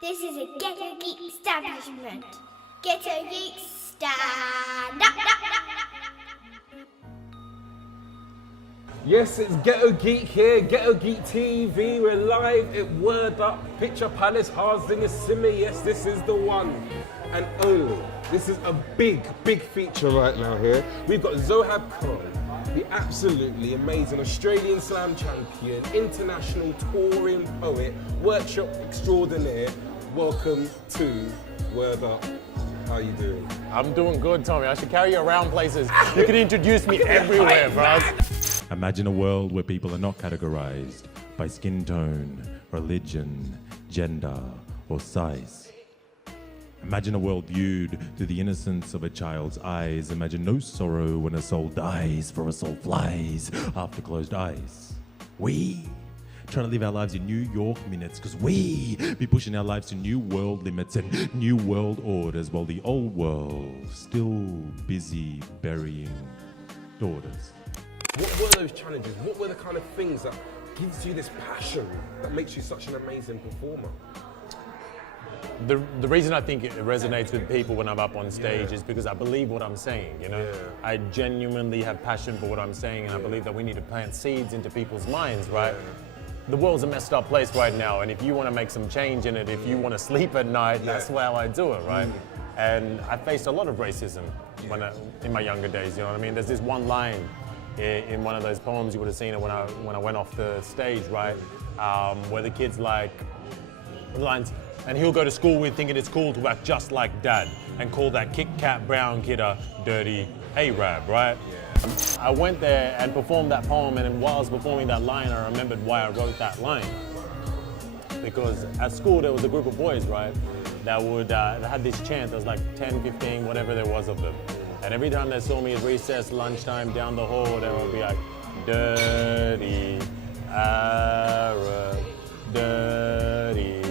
This is a Ghetto Geek establishment. Ghetto Geeks, stand up. Yes, it's Ghetto Geek here, Ghetto Geek TV. We're live at Word Up Picture Palace, Harlesden Simi. Yes, this is the one. And oh, this is a big feature right now here. We've got Zohab, the absolutely amazing Australian slam champion, international touring poet, workshop extraordinaire. Welcome to Word Up. How are you doing? I'm doing good, Tommy. I should carry you around places. You can introduce me everywhere, bro. Imagine a world where people are not categorized by skin tone, religion, gender, or size. Imagine a world viewed through the innocence of a child's eyes. Imagine no sorrow when a soul dies, for a soul flies after closed eyes. We trying to live our lives in New York minutes, because we be pushing our lives to new world limits and new world orders, while the old world still busy burying daughters. What were those challenges? What were the kind of things that gives you this passion that makes you such an amazing performer? The reason I think it resonates with people when I'm up on stage is because I believe what I'm saying, you know? I genuinely have passion for what I'm saying, and I believe that we need to plant seeds into people's minds, right? The world's a messed up place right now, and if you want to make some change in it, if you want to sleep at night, that's how I do it, right? And I faced a lot of racism in my younger days, you know what I mean? There's this one line in one of those poems, you would have seen it when I went off the stage, right? Where the kid's like, lines, and he'll go to school with thinking it's cool to act just like dad and call that Kit Kat brown kid a dirty Arab, right? I went there and performed that poem, and while I was performing that line, I remembered why I wrote that line. Because at school there was a group of boys, right, that had this chant. There was like 10, 15, whatever there was of them. And every time they saw me at recess, lunchtime, down the hall, they would be like, dirty Arab, dirty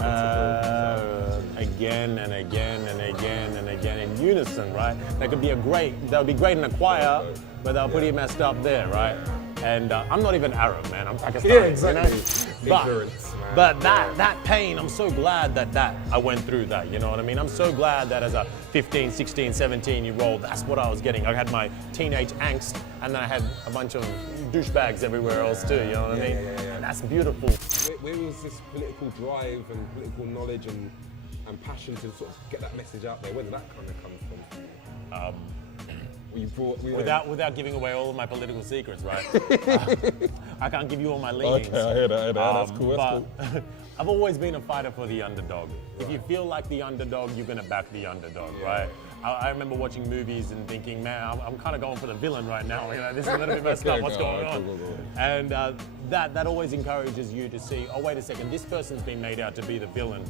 Arab, again and again and again and again in unison, right? That would be great in a choir, but they'll pretty messed up there, right? And I'm not even Arab, man. I'm Pakistani. Yeah, exactly. You know? But that pain, I'm so glad that I went through that, you know what I mean? I'm so glad that as a 15, 16, 17-year-old, that's what I was getting. I had my teenage angst, and then I had a bunch of douchebags everywhere else too, you know what I mean? And that's beautiful. Where was this political drive and political knowledge and passion to sort of get that message out there? Where did that kind of come from? Without giving away all of my political secrets, right? I can't give you all my leanings. Okay, I hear that. That's cool. That's cool. I've always been a fighter for the underdog. If you feel like the underdog, you're gonna back the underdog, right? I remember watching movies and thinking, man, I'm kind of going for the villain right now. You know, this is a little bit messed up. What's going on? Cool. And that always encourages you to see, oh, wait a second, this person's been made out to be the villain.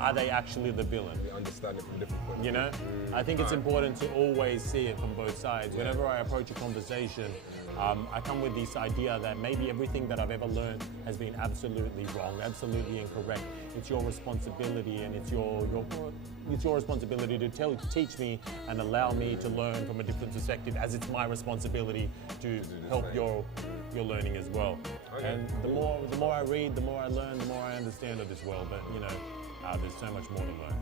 Are they actually the villain? You understand it from different points. You know? I think it's important to always see it from both sides. Whenever I approach a conversation, I come with this idea that maybe everything that I've ever learned has been absolutely wrong, absolutely incorrect. It's your responsibility, and it's your responsibility to teach me and allow me to learn from a different perspective, as it's my responsibility to help your learning as well. Okay. And the more I read, the more I learn, the more I understand of this world. But you know, there's so much more to learn.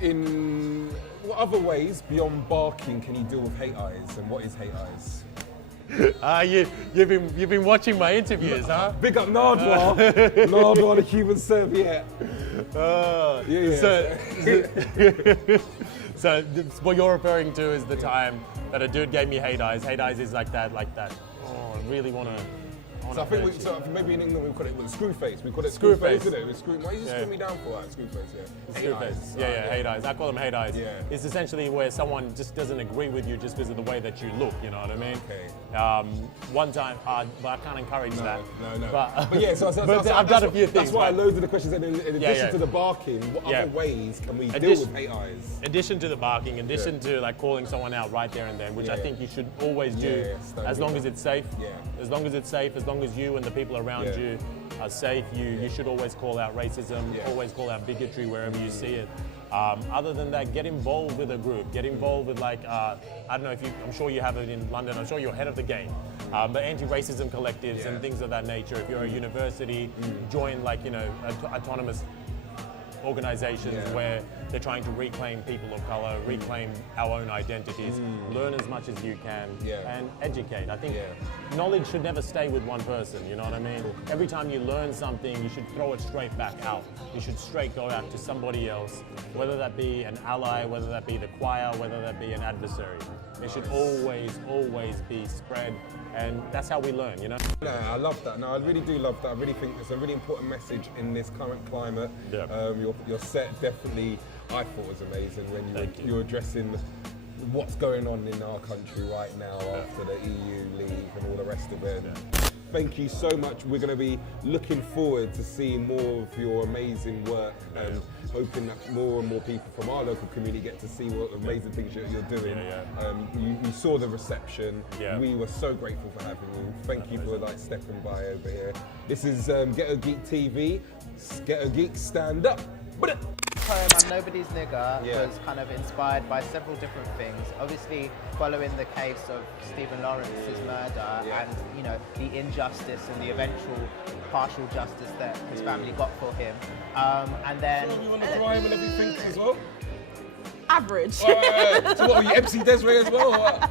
In what other ways beyond barking can you deal with hate eyes, and what is hate eyes? You've been watching my interviews, huh? Big up Nardwar, Nardwar the Cuban serviette. So what you're referring to is the time that a dude gave me hate eyes. Hate eyes is like that. Oh, I really want to. So I think maybe in England we call it screw face. We call it screw face, isn't it? Why you screw me down for that? Screw face, Screw face. Hate eyes. I call them hate eyes. Yeah. It's essentially where someone just doesn't agree with you just because of the way that you look, you know what I mean? Okay. One time, but I can't encourage that. No. But yeah, so I've done a few things. That's why I loaded the questions in addition to the barking, what other ways can we deal with hate eyes? Addition to the barking, to like calling someone out right there and then, which I think you should always do as long as it's safe. Yeah. As long as it's safe, as long as you and the people around you are safe, you should always call out racism, always call out bigotry wherever you see it. Other than that, get involved with a group. Get involved with I don't know I'm sure you have it in London. I'm sure you're ahead of the game. But anti-racism collectives and things of that nature. If you're a university, join like, autonomous organizations where they're trying to reclaim people of color, reclaim our own identities, learn as much as you can, and educate. I think knowledge should never stay with one person, you know what I mean? Every time you learn something, you should throw it straight back out. You should straight go out to somebody else, whether that be an ally, whether that be the choir, whether that be an adversary. It should always be spread, and that's how we learn, you know? No, I love that. No, I really do love that. I really think it's a really important message in this current climate. Yeah. Your set definitely, I thought, was amazing when you're addressing what's going on in our country right now after the EU leave and all the rest of it. Thank you so much. We're going to be looking forward to seeing more of your amazing work and hoping that more and more people from our local community get to see what amazing things you're doing. You saw the reception. We were so grateful for having you. Thank you for stepping by over here. This is Ghetto Geek TV. Ghetto Geek, stand up. Poem I'm Nobody's Nigger was kind of inspired by several different things. Obviously, following the case of Stephen Lawrence's murder and the injustice and the eventual partial justice that his family got for him, and then You want to rhyme and everything as well? Average. So what were you, MC Desiree as well? Or what?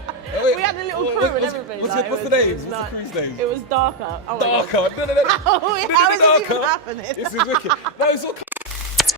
We had a little crew and everything. What's the name? What's the crew's name? It was darker. Oh Darker. No. how is this even happening? This is wicked. No, it's all.